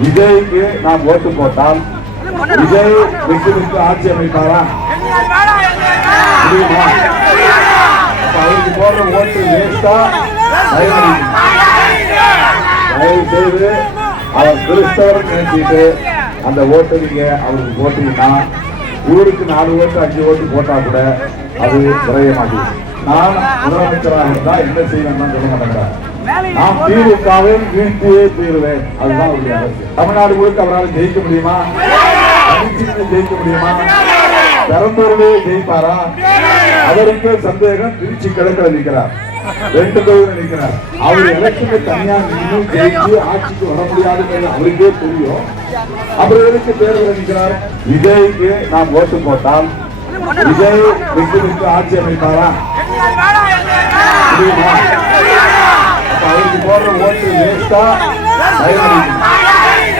விஜய்க்கு நாம் ஓட்டு போட்டால் விஜய் விட்டு ஆட்சி அமைப்பாரா? முடியுமா? அவருக்கு போடுற ஓட்டு வேஸ்டா? தயவு செய்து அவர் கிறிஸ்தவர் நினைச்சிட்டு அந்த ஓட்டு நீங்க அவருக்கு போட்டீங்கன்னா ஊருக்கு 4 ஓட்டு 5 ஓட்டு போட்டா கூட அது குறைய மாட்டேங்குது. நான் முதலமைச்சராக இருந்தா என்ன செய்வேன் சொல்ல மாட்டேங்கிறார். நான் திமுகவை வீழ்த்தியே தீருவேன். அதுதான் அவருடைய அரசு. தமிழ்நாடு முழுக்க அவரால் ஜெயிக்க முடியுமா? ஜெயிக்க முடியுமா? பெரம்பூரிலே ஜெயிப்பாரா? அவருக்கு சந்தேகம். திருச்சி கிழக்கில் நிற்கிறார், 2 தொகுதியில் நிற்கிறார். அவர் எலெக்ஷனை தனியாக நின்று ஜெயிச்சு ஆட்சிக்கு வர முடியாதுன்னு அவருக்கே தெரியும். அப்புறம் எதுக்கு தேர்தல் நிற்கிறார்? விஜய்க்கு நாம் ஓட்டு போட்டால் விஜய் விட்டு ஆட்சி அமைப்பாரா? முடியுமா? அவருக்கு போடுற ஓட்டு வேஸ்டா?